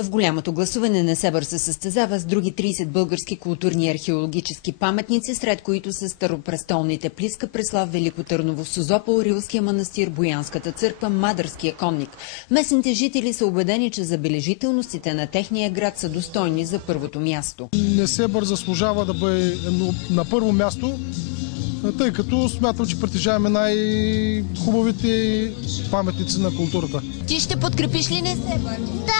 В голямото гласуване Несебър се състезава с други 30 български културни и археологически паметници, сред които са старопрестолните Плиска, Преслав, Велико Търново, Созопол, Рилския манастир, Боянската църква, Мадърския конник. Местните жители са убедени, че забележителностите на техния град са достойни за първото място. Несебър заслужава да бъде на първо място, тъй като смятам, че притежаваме най-хубавите паметници на културата. Ти ще подкрепиш ли Несебър? Да!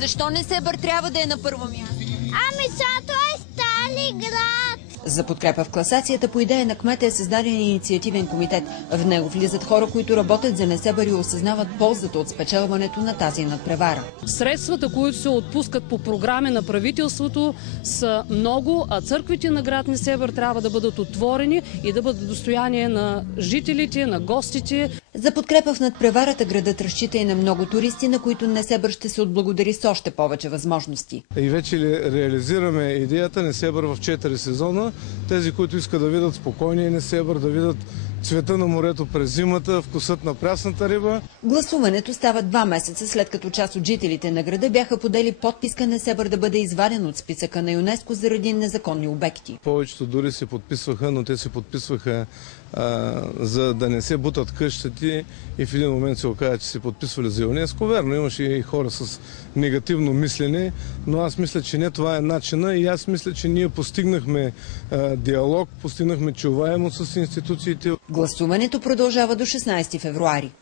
Защо Несебър трябва да е на първо място? Ами защото е стали град. За подкрепа в класацията по идея на кмета е създаден инициативен комитет. В него влизат хора, които работят за Несебър и осъзнават ползата от спечелването на тази надпревара. Средствата, които се отпускат по програми на правителството, са много, а църквите на град Несебър трябва да бъдат отворени и да бъдат достояние на жителите, на гостите. За подкрепа в надпреварата градът разчита и на много туристи, на които Несебър ще се отблагодари с още повече възможности. И вече реализираме идеята Несебър в 4 сезона. Тези, които искат да видят спокойния Несебър, да видят цвета на морето през зимата, вкусът на прясната риба. Гласуването става 2 месеца след като част от жителите на града бяха подели подписка Несебър да бъде изваден от списъка на ЮНЕСКО заради незаконни обекти. Повечето дори се подписваха, но те се подписваха за да не се бутат къщите и в един момент се оказа, че се подписвали за ЮНЕСКО. Верно, имаше и хора с негативно мислене, но аз мисля, че не това е начина и аз мисля, че ние постигнахме диалог, постигнахме чуваемост с институциите. Гласуването продължава до 16 февруари.